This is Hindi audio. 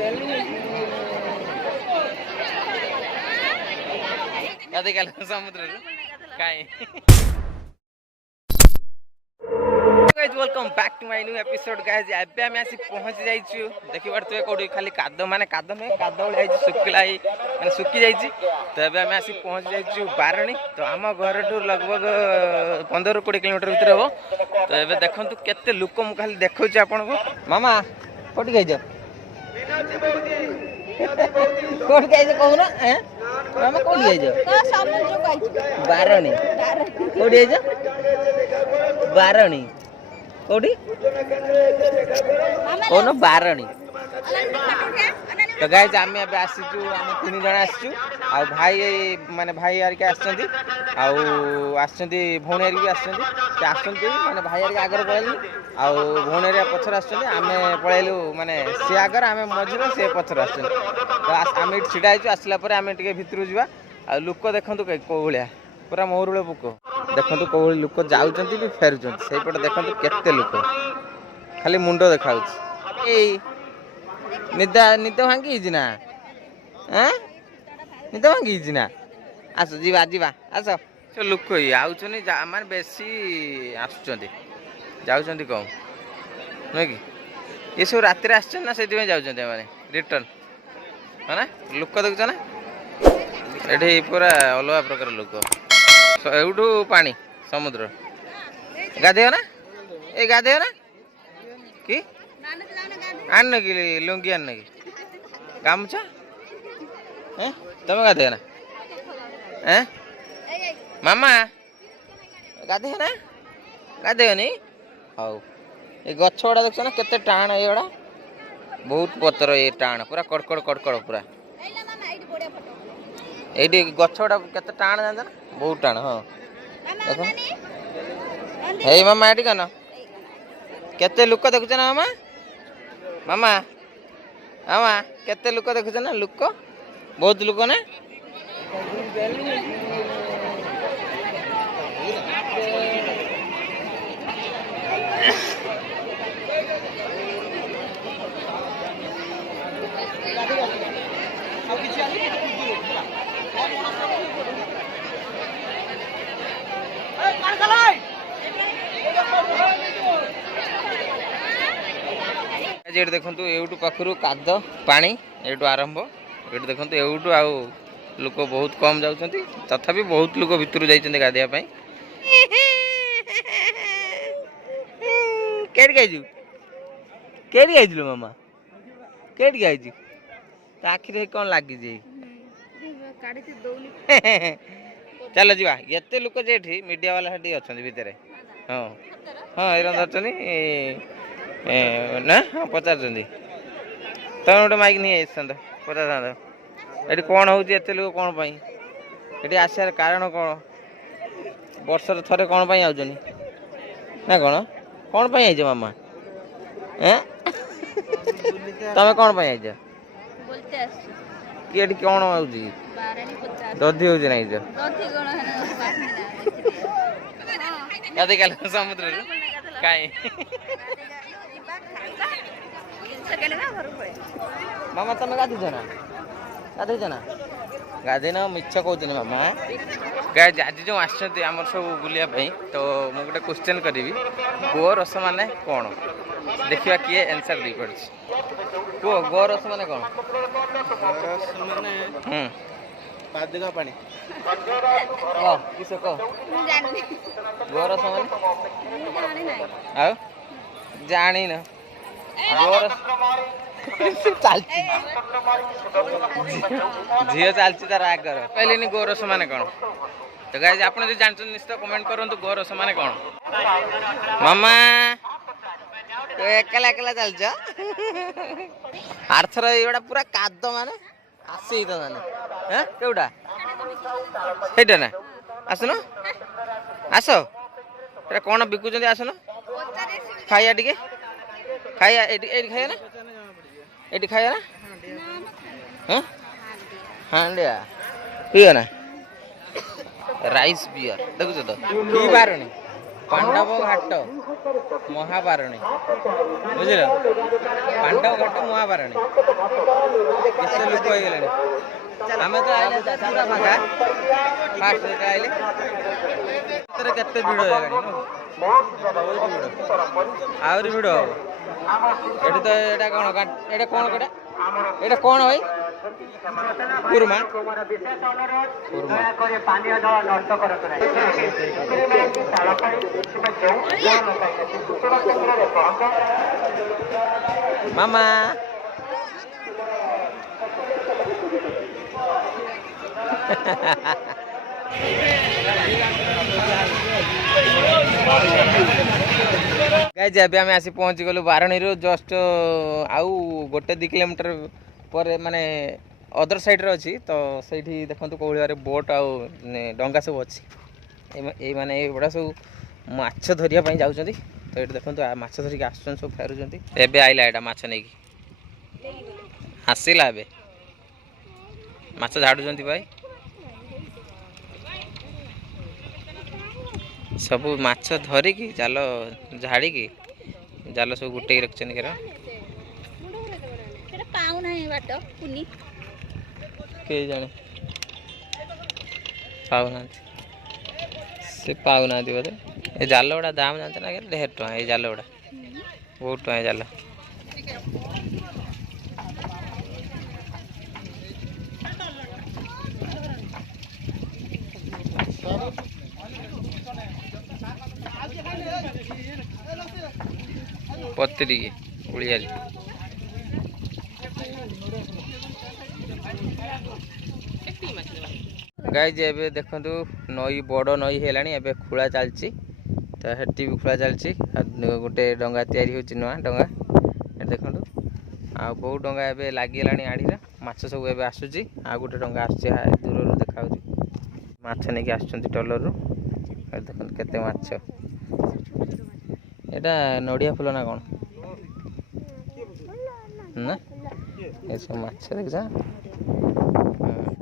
समुद्र welcome back to my new episode guys. एबे हम आसी पहुंच जाइछु देखि पड़तबे कोडी खाली कादो माने कादो में कादो जाइछु सुखला माने सुखी जाइछि। तो एबे हम आसी पहुंच जाइछु बारणी। तो आम घर ठू लगभग 15-20 किलोमीटर भीतर हो। तो एबे देखंतु केते लुक मु खाली देखौछि आपन को। मामा कोठी गइछ कोठी गइछ कहू ना हैं मामा कोठी गइछ का समुद्र गइछ बारणी कोठी गइछ बारणी कोठी कौन बारणी। तो गाइज आम ए आसीचु आम 3 जन आसीचु आ भाई माने भाई आरिके आछंती आछंती भौणी आरिके भी आछंती माने भाई आरिके आगर पळैली आ भौणी आरिके पछर आछंती आमे पळैलु माने से आगर आमे मझिर से पछर आछंती। तो आमे इट छिडा आइचु आसला परे आमे टिके भितरु जिबा आ लुक देखंतु को भलिया पूरा मोहरुळे पुक देखंतु को भली लुक जाउचंती भी फेरुचंती सेही पटे देखंतु केते लुक खाली मुंडो देखाउछ। ए निदा निदा भांगी जिना हैं निदा भांगी जिना आसो जीवा जीवा आसो से लुक आउचनी माने बेसी आसुचंती जाउचंती कम नै कि ये सब रात रे आछन ना सेति में जाउचंती माने रिटर्न है ना लुक देखछ ना एठी पूरा अलगा प्रकार लुक एठू पानी समुद्र गाधे ना ए गाधे ना कि आन कि लुंगी आन कि गामछा हैं तुम गाधे ना हैं मामा गाधे ना गाधे नहीं हाउ ये गछ गुड़ा देख ना केते टाण एड़ा बहुत पतर ये टाण पूरा कड़कड़ कड़कड़ पूरा ये गछ गुड़ा केते टाण जानता ना बहुत टाण। हाँ देखो हे मामा एटी कन केते लुक देखुछ ना मामा मामा मामा केते लुक देखुछ ना लुक बहुत लुक ना देखु एवटू पाखु काद पानी एटू आरंभ ये देखु एवटू आउ लोक बहुत कम जाउछंती तथापि बहुत लोक भितर जाइछंती गाधिया पई। केट गाइजु मामा केट गाइजु तो आखिर कौन लगी जे चलो जीवा एते लोक जेठी मीडिया वाला हटी अछंती भितरे। हां हां एरन दचनी ना हाँ पचार तुम गोटे माइक नहीं आसता पचार ये कौन हो लोग कौन ये आसार कारण कौन वर्षर थे कौन आउनी ना कौन कौन आई मामा तमें कौन आई कि कौन हो दधि हो समुद्र कहीं मामा तुम गाधीच ना गाधे ना मिछ कहते मामा गाय आज जो आम सब बुलिया तो मुझे गोटे क्वेश्चन करी गो रस मान कौन देखा किए आंसर दे पार गो रस मान कौन पादुका पानी किस कह गो रस मान आ जानी ना झील चलती तार आगर कहले गोरस मान कौन। तो गाइस आप जो जानते निश्चित कमेंट करूँ गोरस मान कौन मामा तो एकला एकला चलच आरथर ये पूरा काद माने आसी तो माने केउटा सेटा ना आसन आस कौन बिकुचंदी आसन खाइया टिके खाइया एटी खाइया ना एटी खाइया ना हाँ हांडिया पियो ना राइस बियर देखुच तो बारणी पांडव घाट महाबारणी बुझल पांडव घाट महाबारणी केते लोक हो गले आम तो आइले पूरा फाँका फास्ट आइले केते भिड़ हो गलानी बहुत भिड़ आहरी भिड़ हम ये तो एटा कौन एटा कौन कटा एटा कौन भाई कुरमा कुरमा मामा गाइज अभी आम आसी पहुँची गलु बारणी जस्ट आउ गोटे 2 किलोमीटर पर माने अदर साइड रे अच्छी तो सही देखो कौड़ बोट आउ डंगा सब अच्छी ये माने बड़ा सब माछ धरिया जाऊँ तो ये देखो माछ धरिक आस सब फेरुंट एवं आइला यहाँ माछ नहीं आसला ए माछ झाड़ुं भाई सब माछ धरिकी जाल झाड़ी जाल सब गुटे रखी जाने पाऊना से पाऊना बोधे ये जाल गुड़ा दाम जानते ना ढेर टଙ୍କା ये जाल गुड़ा बहुत टଙ୍କା जाल पतरी उड़िया गाइज एबे देखंतु नई बड़ नई हेलानी एबे खुला चलची तो हेटी भी खुला चलची गोटे डंगा तैयारी होची नुआ डंगा ए देखंतु आ बहुत डंगा एबे लागी लानी आड़ीरा माछ सब एबे आसुची आ गोटे डंगा आसुची दूर रो देखाउची माछ ने के आसुचंती टलर रो ए देखंतु केते माछ एटा नडिया फुल ना कोन ना ये सब माछ देख जा